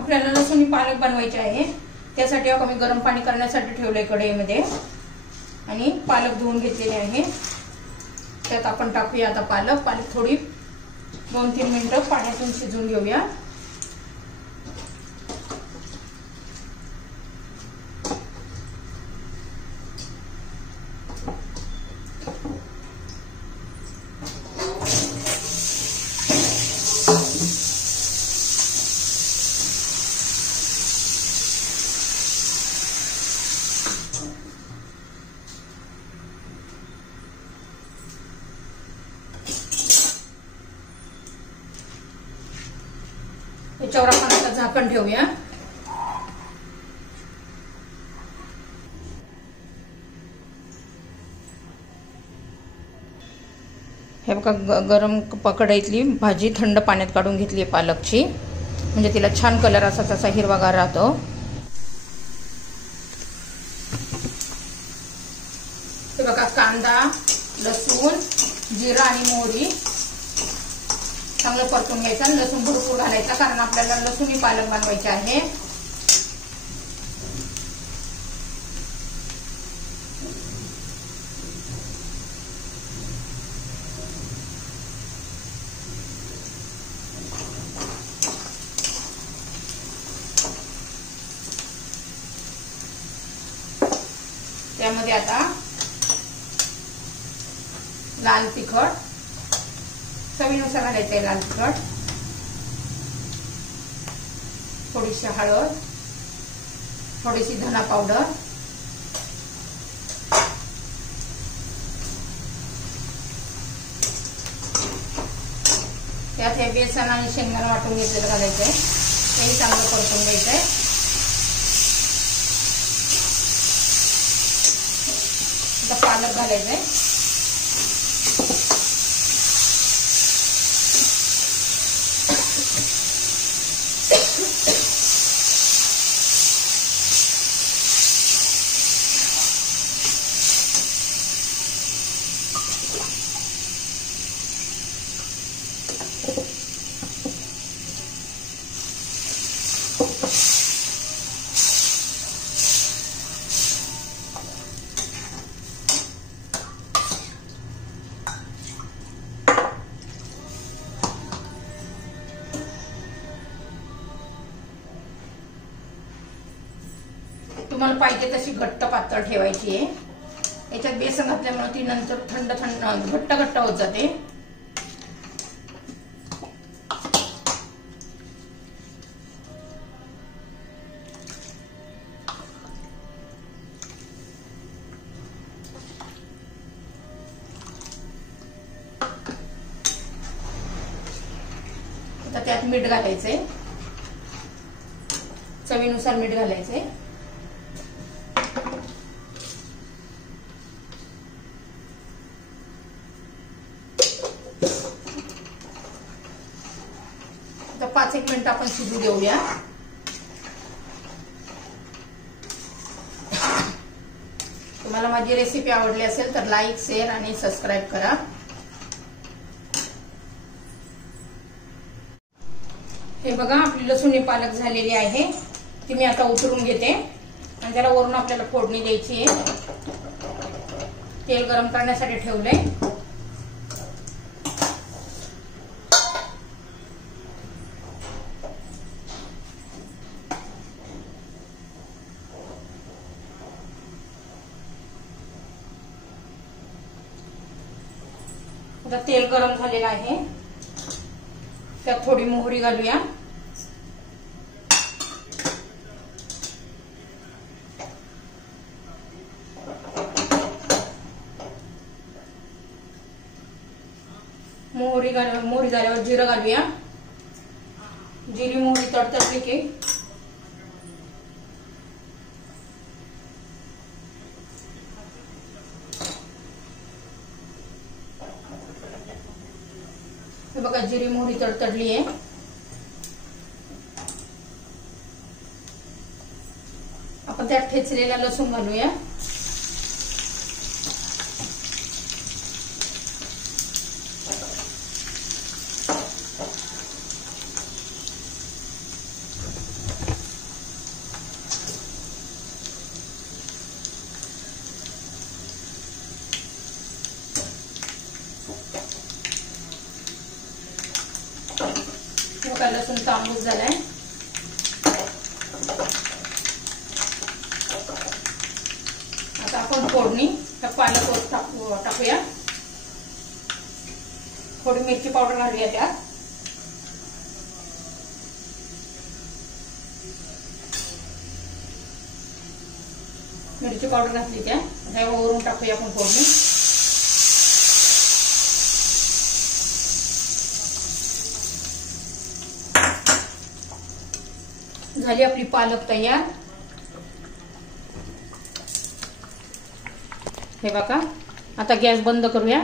आपल्याला लसूणी पालक बनवायचे आहे। त्यासाठी मी गरम पाणी करण्यासाठी ठेवले कढईमध्ये आणि पालक धुवून घेतलेले आहे। त्यात आपण टाकूया आता पालक थोडी 2-3 मिनिटं पाण्यातून शिजवून घेऊया। याच्यावर आपण आता झाकण ठेवूया। हे बघा गरम कढईतली भाजी थंड पाण्यात काढून घेतली आहे पालकची, म्हणजे तिला छान कलर असा तसा हिरवागार राहतो। हे बघा कांदा, लसूण, जिरा आणि मोहरी चांगलं परतून घ्यायचं आणि लसूण भरपूर घालायचा, कारण आपल्याला लसूणी पालक बनवायचे आहे। त्यामध्ये आता लाल तिखट चवीनुसार घालायचं आहे, लाल तिखट, थोडीशी हळद, थोडीशी धना पावडर, त्यात हे बेसन आणि शेंगदाणा वाटून घेतलेलं घालायचं आहे। तेही चांगलं परतून घ्यायचं आहे। आता पालक घालायचं आहे। तुम्हाला पाहिजे तशी घट्ट पातळ ठेवायची आहे। याच्यात बेसन घातल्यामुळे ती नंतर थंड घट्ट होत जाते। आता त्यात मीठ घालायचंय, चवीनुसार मीठ घालायचंय। आता 5-1 मिनिट आपण शिजू देऊया। तुम्हाला माझी रेसिपी आवडली असेल तर लाईक, शेअर आणि सबस्क्राईब करा। हे बघा आपली लसूणी पालक झालेली आहे, ती मी आता उतरून घेते आणि त्याला वरून आपल्याला फोडणी द्यायची आहे। तेल गरम करण्यासाठी ठेवलंय। आता तेल गरम झालेलं आहे, त्यात थोडी मोहरी घालूया। मोहरी झाल्यावर जिरं घालूया। जिरी मोहरी तडतडली की हे बघा जिरी मोहरी तडतडली आहे। आपण त्यात ठेचलेला लसूण घालूया। बघा लसूण तांबूस झालाय. आता आपण फोडणी त्या पालक टाकूया. थोडी मिरची पावडर घालूया त्यात. मिरची पावडर घातली त्या वरून टाकूया आपण फोडणी. झाली आपली पालक तयार. हे बघा आता गॅस बंद करूया.